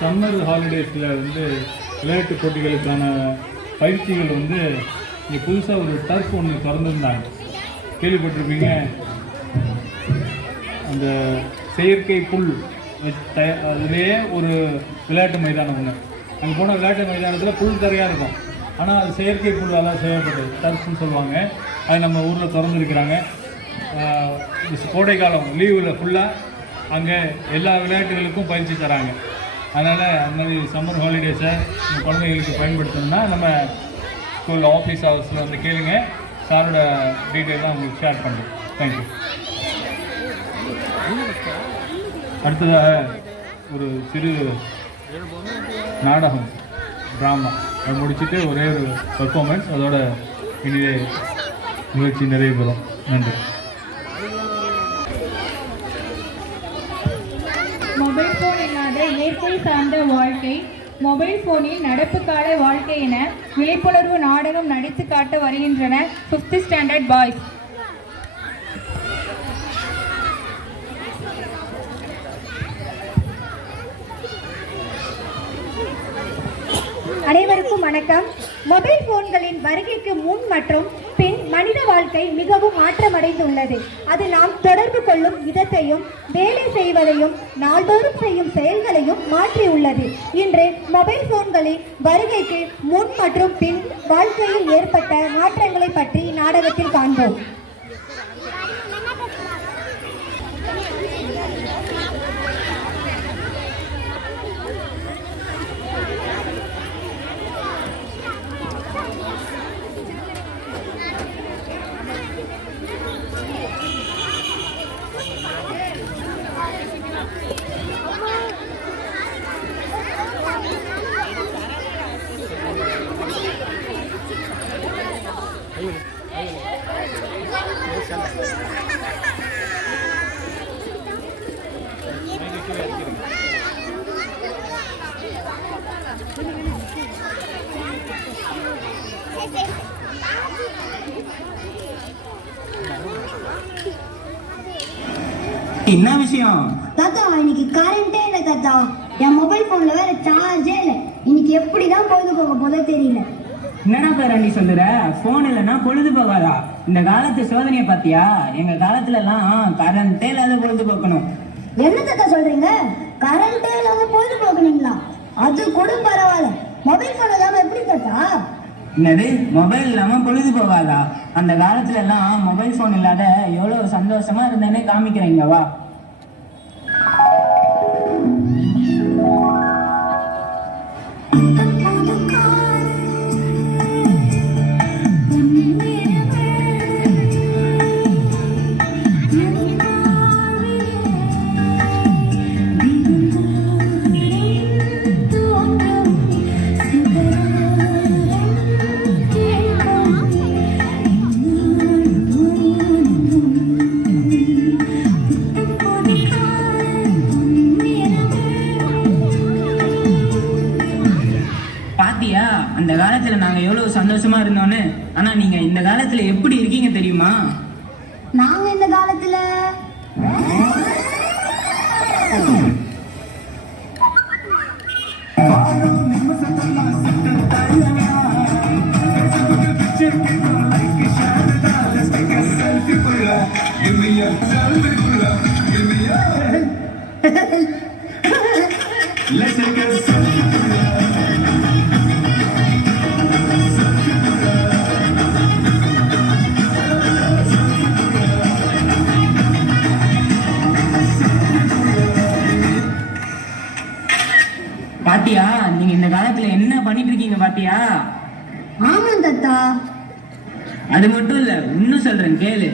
Summer ஹாலிடேஸில் வந்து விளையாட்டு போட்டிகளுக்கான பயிற்சிகள் வந்து இங்கே புதுசாக ஒரு டர்ஃப் ஒன்று திறந்துருந்தாங்க, கேள்விப்பட்டிருப்பீங்க. அந்த செயற்கை புல் அதுலேயே ஒரு விளையாட்டு மைதானம் ஒன்று. அங்கே போன விளையாட்டு மைதானத்தில் புல் தரையாக இருக்கும், ஆனால் அது செயற்கை புல்லால் செய்யப்பட்டது, டர்ஃப்னு சொல்லுவாங்க. அது நம்ம ஊரில் திறந்துருக்கிறாங்க. கோடை காலம் லீவில் ஃபுல்லாக அங்கே எல்லா விளையாட்டுகளுக்கும் பயிற்சி தராங்க. அதனால் அந்த மாதிரி சம்மர் ஹாலிடேஸை நம்ம குழந்தைகளுக்கு பயன்படுத்தணும்னா நம்ம ஸ்கூல் ஆஃபீஸ் ஹவர்ஸில் வந்து கேளுங்க. சாரோட டீட்டெயிலாம் உங்களுக்கு ஷேர் பண்ணுறேன். தேங்க்யூ. அடுத்ததாக ஒரு சிறு நாடகம், ட்ராமா அதை முடிச்சுட்டு ஒரே ஒரு பர்ஃபார்மன்ஸ், அதோட இனிய நிகழ்ச்சி நிறைவு பெறும். நன்றி. மொபைல் ஃபோன் இல்லாத இயற்கை சார்ந்த வாழ்க்கை, மொபைல் ஃபோனில் நடப்பு கால வாழ்க்கை என விழிப்புணர்வு நாடகம் நடித்து காட்ட வருகின்றனர் 5th ஸ்டாண்டர்ட் பாய்ஸ். அனைவருக்கும் வணக்கம். மொபைல் போன்களின் வருகைக்கு முன் மற்றும் பின் மனித வாழ்க்கை மிகவும் மாற்றமடைந்துள்ளது. அது நாம் தொடர்பு கொள்ளும் விதத்தையும் வேலை செய்வதையும் நாள்தோறும் செய்யும் செயல்களையும் மாற்றியுள்ளது. இன்று மொபைல் போன்களின் வருகைக்கு முன் மற்றும் பின் வாழ்க்கையில் ஏற்பட்ட மாற்றங்களை பற்றி நாடகத்தில் காண்போம். என்ன விஷயம் தாத்தா? இன்னைக்கு கரண்டே இல்லை தாத்தா. என் மொபைல் போன்ல வேற சார்ஜே இல்லை. இன்னைக்கு எப்படிதான் பொழுது போக போதோ தெரியல. என்னடா பேராண்டி சொல்லுற? போன் இல்லைன்னா பொழுது போகாதா? இந்த காலத்து சோதனையை பாத்தியா? எங்க காலத்துல எல்லாம் கரண்டே இல்லாத பொழுது போக்கணும். என்ன தாத்தா சொல்றீங்க? கரண்டே இல்லாம பொழுது போக்கணுங்களா? அது கூட பரவாயில்ல. மொபைல் போன் இல்லாம எப்படி தாத்தா? என்னது மொபைல் இல்லாம பொழுது போகாதா? அந்த காலத்துல எல்லாம் மொபைல் போன் இல்லாத எவ்வளவு சந்தோஷமா இருந்தேன்னு காமிக்கிறீங்க. வா. அந்த காலத்துல நாங்க எவ்வளவு சந்தோஷமா இருந்தோன்னு. ஆனா நீங்க இந்த காலத்துல எப்படி இருக்கீங்க தெரியுமா? நாங்க இந்த காலத்துல பாத்தியா? நீங்க இந்த காலத்துல என்ன பண்ணிட்டு இருக்கீங்க பாத்தியா? ஆமா தாத்தா. அது மட்டும் இல்ல, இன்னும் சொல்றேன் கேளு.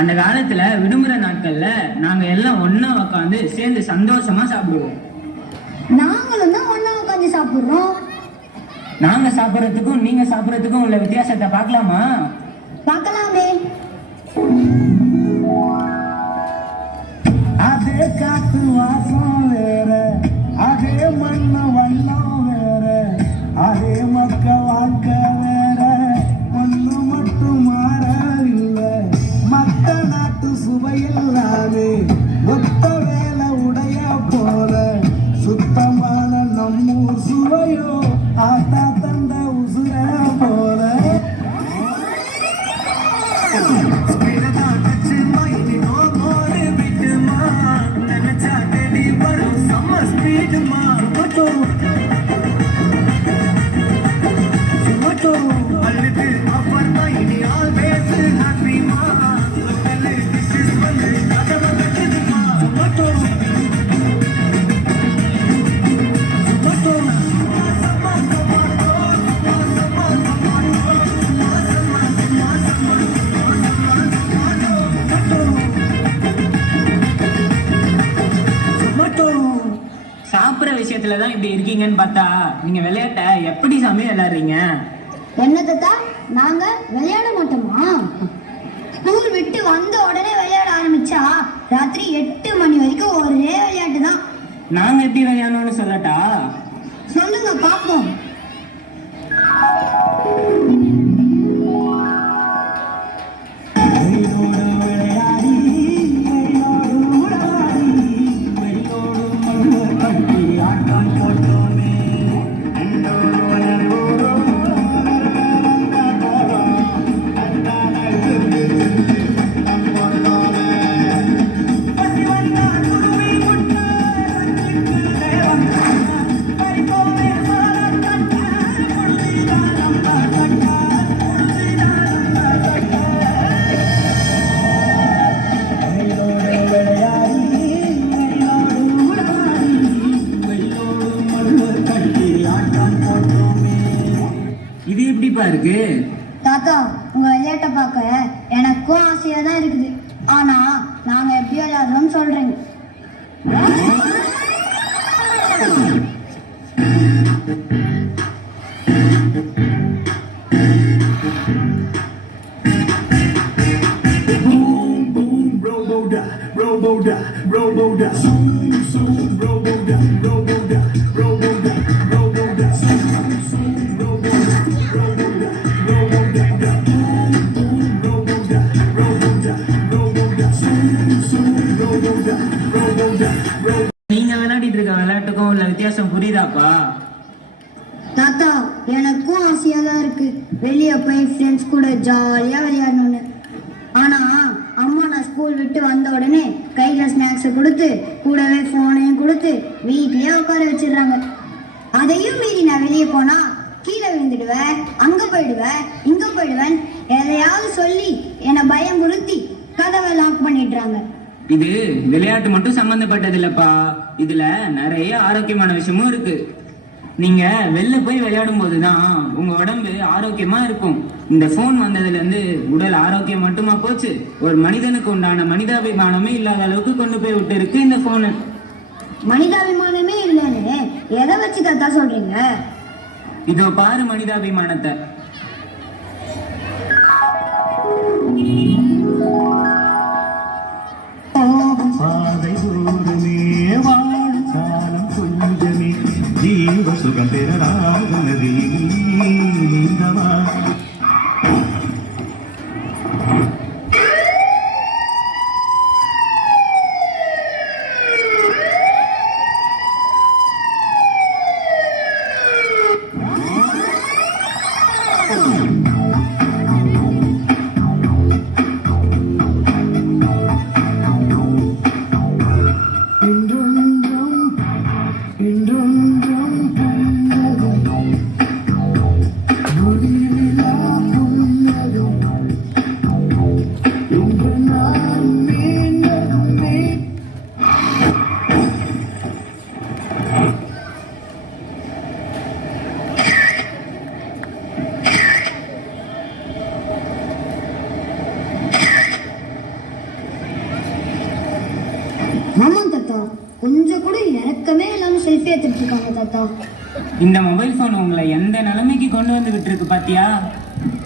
அந்த காலத்துல விடுமுறை நாட்கள்ல நாங்க எல்லாம் ஒன்னா உட்காந்து சேர்ந்து சந்தோஷமா சாப்பிடுவோம். நாங்களும் தான் ஒன்னா உட்காந்து சாப்பிடுறோம். நாங்க சாப்பிடறதுக்கும் நீங்க சாப்பிடறதுக்கும் உள்ள வித்தியாசத்தை பார்க்கலாமா? பார்க்கலாமே. அதே காத்து வாசம் வேற, அதே மண்ணு வண்ணம் வேற, அதே மக்க வாழ்க்கை வேற, ஒண்ணு மட்டும் மாறவில்லை. மத்த நாட்டு சுவையில்லாது ஒத்த வேலை உடைய போல சுத்தமான நம்மூர் சுவையோ ஆத்தா தந்த உசுர போல சாப்பிட்ற விஷயத்துல தான் இப்படி இருக்கீங்கன்னு பார்த்தா நீங்க விளையாட்ட எப்படி சாமி விளையாடுறீங்க? என்ன தாத்தா, நாங்க விளையாட மாட்டோமா? ஸ்கூல் விட்டு வந்த உடனே விளையாட ஆரம்பிச்சா ராத்திரி 8 மணி வரைக்கும் ஒரே விளையாட்டு தான். நாங்க எப்படி விளையாடணும்னு சொல்லட்டா? சொல்லுங்க பாப்போம். இது எப்படிப்பா இருக்கு? தாத்தா, உங்க விளையாட்டை பார்க்க எனக்கும் ஆசையா தான் இருக்குது. ஆனா நாங்க எப்படி விளையாடுறோம் சொல்றீங்க? Roboda, Roboda, zoom, zoom, Roboda, Roboda, Roboda, Roboda, zoom, zoom, Roboda, Roboda, Roboda, Roboda, Roboda, Roboda, zoom, zoom, Roboda, Roboda, Roboda. நீங்க விளையாடிட்டு இருக்க விளையாட்டுக்கும் உள்ள வித்தியாசம் புரியுதாப்பா? தாத்தா, எனக்கும் ஆசையா தான் இருக்கு வெளியே போய் ஃப்ரெண்ட்ஸ் கூட ஜாலியா விளையாடணும்னு. ஆனா அம்மா நான் ஸ்கூல் விட்டு வந்த உடனே கையில ஸ்நாக்ஸை கொடுத்து கூடவே ஃபோனையும் கொடுத்து வீட்லயே உட்கார வச்சிடுறாங்க. அதையும் மீறி நான் வெளியே போனா கீழே விழுந்துடுவேன், அங்க போயிடுவேன், இங்க போயிடுவேன், எதையாவது சொல்லி என்னை பயமுறுத்தி கதவை லாக் பண்ணிடுறாங்க. இது விளையாட்டு மட்டும் சம்பந்தப்பட்டது இல்லப்பா, இதுல நிறைய ஆரோக்கியமான விஷயமும் இருக்கு. நீங்க வெளில போய் விளையாடும் போதுதான் உங்க உடம்பு ஆரோக்கியமா இருக்கும். இந்த போன் வந்ததுல இருந்து உடல் ஆரோக்கியம் மட்டுமா போச்சு, ஒரு மனிதனுக்கு உண்டான மனிதாபிமானமே இல்லாத அளவுக்கு கொண்டு போய் விட்டு இருக்கு இந்த போனு. மனிதாபிமானமே இல்லைன்னு எதை வச்சு தாத்தா சொல்றீங்க? இதோ பாரு மனிதாபிமானத்தை. பாதை தூரமே வாழும் காலம் கொஞ்சமே ஜீவ சுகம் பெறராகுனதே நீந்தவா. ஆமா தாத்தா, கொஞ்சம் கூட இறக்கமே இல்லாம செல்ஃபி எடுத்துட்டு இருக்காங்க தாத்தா. இந்த மொபைல் போன் உங்களை எந்த நிலைமைக்கு கொண்டு வந்து விட்டு இருக்கு பாத்தியா?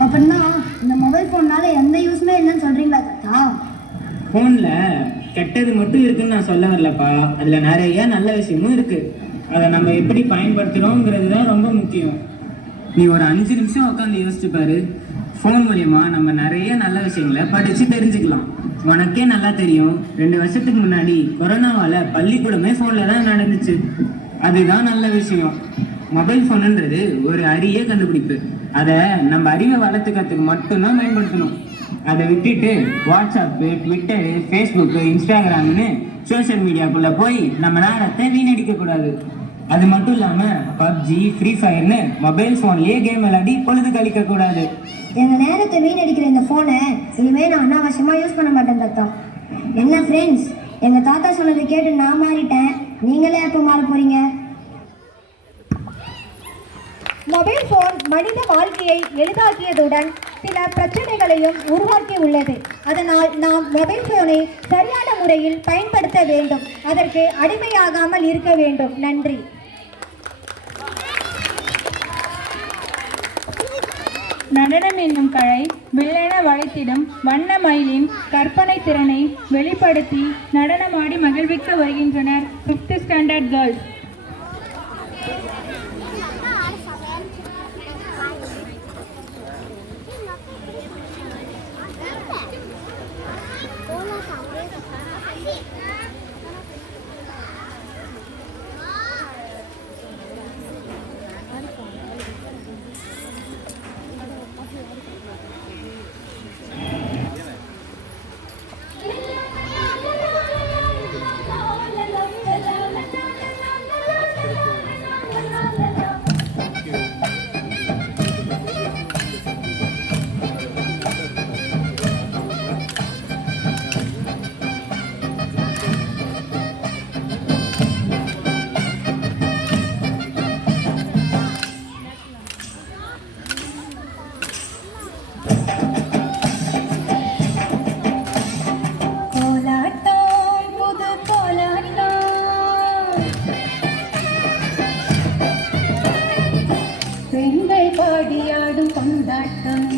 அப்படின்னா இந்த மொபைல் போன்னால எந்த யூஸ்மே இல்லைன்னு சொல்றீங்களா தாத்தா? போன்ல கெட்டது மட்டும் இருக்குன்னு நான் சொல்ல வரலப்பா, அதுல நிறைய நல்ல விஷயமும் இருக்கு. அதை நம்ம எப்படி பயன்படுத்துறோங்கிறது தான் ரொம்ப முக்கியம். நீ ஒரு 5 நிமிஷம் உட்காந்து யோசிச்சு பாரு, ஃபோன் மூலியமா நம்ம நிறைய நல்ல விஷயங்களை படிச்சு தெரிஞ்சுக்கலாம். உனக்கே நல்லா தெரியும், 2 வருஷத்துக்கு முன்னாடி கொரோனாவால பள்ளிக்கூடமே ஃபோன்ல தான் நடந்துச்சு. அதுதான் நல்ல விஷயம். மொபைல் ஃபோனுன்றது ஒரு அரிய கண்டுபிடிப்பு. அதை நம்ம அறிவை வளர்த்துக்கிறதுக்கு மட்டும்தான் பயன்படுத்தணும். அதை விட்டுட்டு வாட்ஸ்அப்பு, ட்விட்டரு, ஃபேஸ்புக்கு, இன்ஸ்டாகிராம்னு சோஷியல் மீடியாக்குள்ளே போய் நம்ம நேரத்தை வீணடிக்கக்கூடாது. அது மட்டும் இல்லாமல் பப்ஜி, ஃப்ரீ ஃபயர்னு மொபைல் ஃபோன்லேயே கேம் விளையாடி பொழுது கழிக்கக்கூடாது. எங்கள் நேரத்தை வீணடிக்கிற இந்த ஃபோனை இனிமேல் நான் அனாவசியமாக யூஸ் பண்ண மாட்டேன் தாத்தா. என்ன ஃப்ரெண்ட்ஸ், எங்கள் தாத்தா சொன்னதை கேட்டு நான் மாறிட்டேன். நீங்களே எப்போ மாற போகிறீங்க? மொபைல் ஃபோன் மனித வாழ்க்கையை எளிதாக்கியதுடன் சில பிரச்சனைகளையும் உருவாக்கி உள்ளது. அதனால் நாம் மொபைல் ஃபோனை சரியான முறையில் பயன்படுத்த வேண்டும். அதற்கு அடிமையாகாமல் இருக்க வேண்டும். நன்றி. நடனம் என்னும் கலை வில்லென வளைத்திடும் வண்ண மயிலின் கற்பனை திறனை வெளிப்படுத்தி நடனமாடி மகிழ்விக்க வருகின்றனர் 5th ஸ்டாண்டர்ட் கேர்ள்ஸ். பெண்கள் பாடியாடும் கொண்டாட்டம்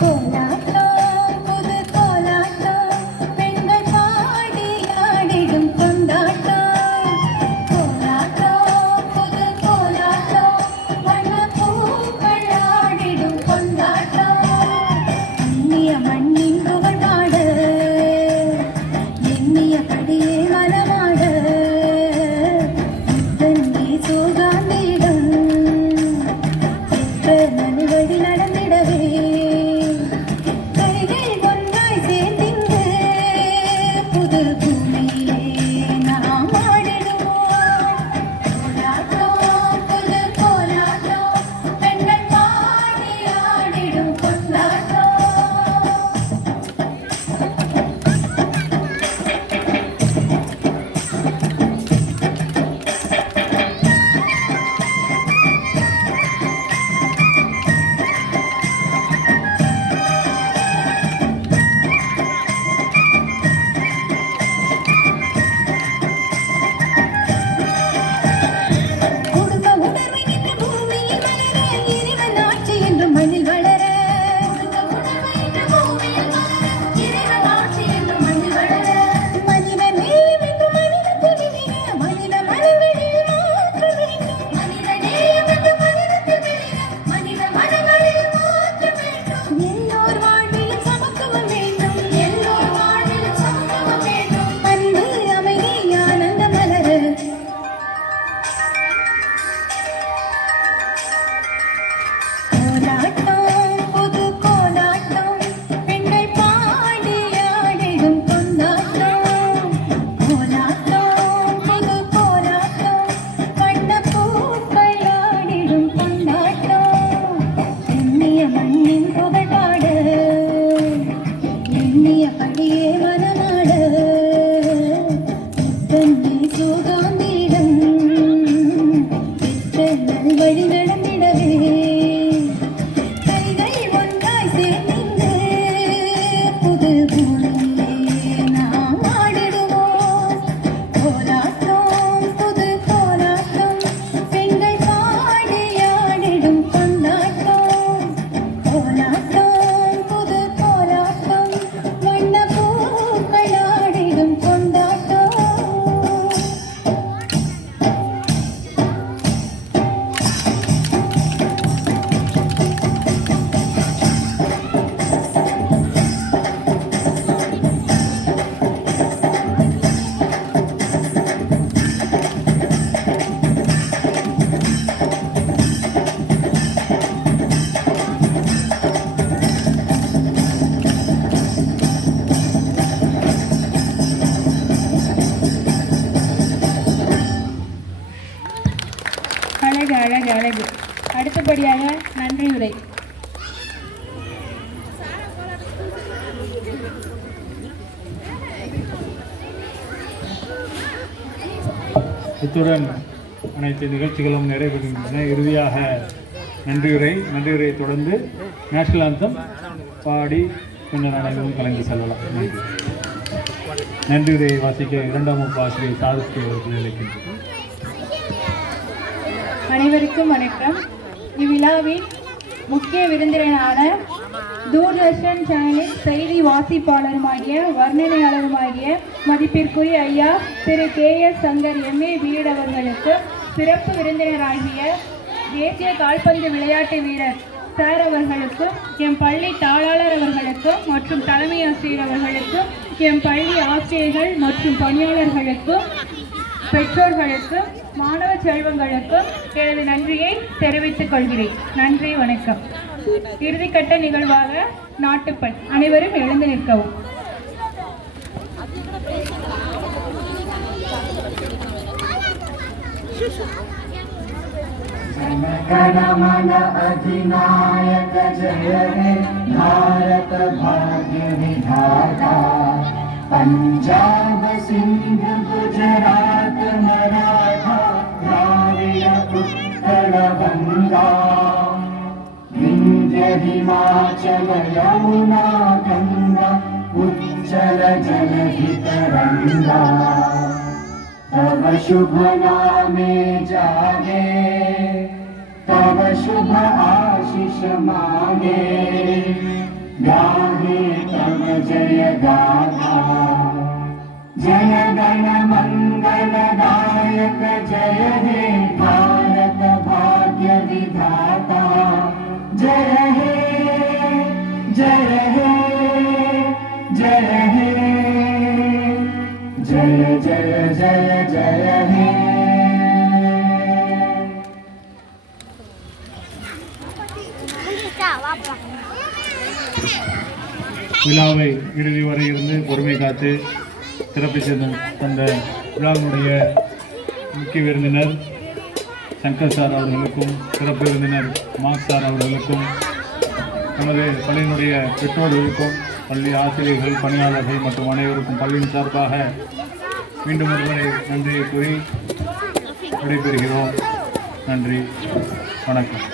கோலாட்டம் புது கோலாட்டம் பெண்கள் பாடியாடிடும் கொண்டாட்டம் கோலாட்டம் புது கோலாட்டம் வண்ண பூக்கள் ஆடிடும் கொண்டாட்டம் இனிய மண்ணின் புகழ் பாட எண்ணிய படியே மனமாட அழகு. அடுத்தபடியாக நன்றியுரை. இத்துடன் அனைத்து நிகழ்ச்சிகளும் நிறைவேறுகின்றன. இறுதியாக நன்றியுரையை தொடர்ந்து நேஷனல் ஆந்தம் பாடி பின்னர் அனைவரும் கலந்து செல்லலாம். நன்றியுரையை வாசிக்க இரண்டாம் வகுப்பு ஆசிரியர் சாதித்து அவர்கள் அழைக்கின்றனர். அனைவருக்கும் வணக்கம். இவ்விழாவின் முக்கிய விருந்தினரான தூர்தர்ஷன் சேனலின் செய்தி வாசிப்பாளருமாகிய வர்ணனையாளருமாகிய மதிப்பிற்குரிய ஐயா திரு KS சங்கர் MA BEd அவர்களுக்கு, சிறப்பு விருந்தினராகிய தேசிய கால்பந்து விளையாட்டு வீரர் சார் அவர்களுக்கும், எம் பள்ளி தாளாளர் அவர்களுக்கும் மற்றும் தலைமை ஆசிரியர் அவர்களுக்கும், எம் பள்ளி ஆசிரியர்கள் மற்றும் பணியாளர்களுக்கும், பெற்றோர்களுக்கும், மாணவ செல்வங்களுக்கும் எனது நன்றியை தெரிவித்துக் கொள்கிறேன். நன்றி, வணக்கம். இறுதிக்கட்ட நிகழ்வாக நாட்டுப்பண். அனைவரும் எழுந்து நிற்கவும். जनगणमन अधिनायक जय हे भारत भाग्य विधाता पंजाब सिंध गुजरात मराठा द्राविड उत्कल गंगा विंध्य हिमाचल यमुना गंगा उच्चल जलधि तरंगा तव शुभ नामे जागे तव शुभ आशीष मांगे गाहे तव जय गाथा जय गण मंगल दायक जय हे भारत भाग्य विधाता जय हे जय हे जय हे जय जय जय जय हे விழாவை இறுதி வரை இருந்து பொறுமை காத்து சிறப்பு தந்த விழாவினுடைய முக்கிய விருந்தினர் சங்கர் சார் அவர்களுக்கும், சிறப்பு விருந்தினர் மார்க் சார் அவர்களுக்கும், நமது பள்ளியினுடைய பெற்றோர்களுக்கும், பள்ளி ஆசிரியர்கள், பணியாளர்கள் மற்றும் அனைவருக்கும் பள்ளியின் சார்பாக மீண்டும் ஒருமுறை நன்றியை கூறி விடைபெறுகிறோம். நன்றி, வணக்கம்.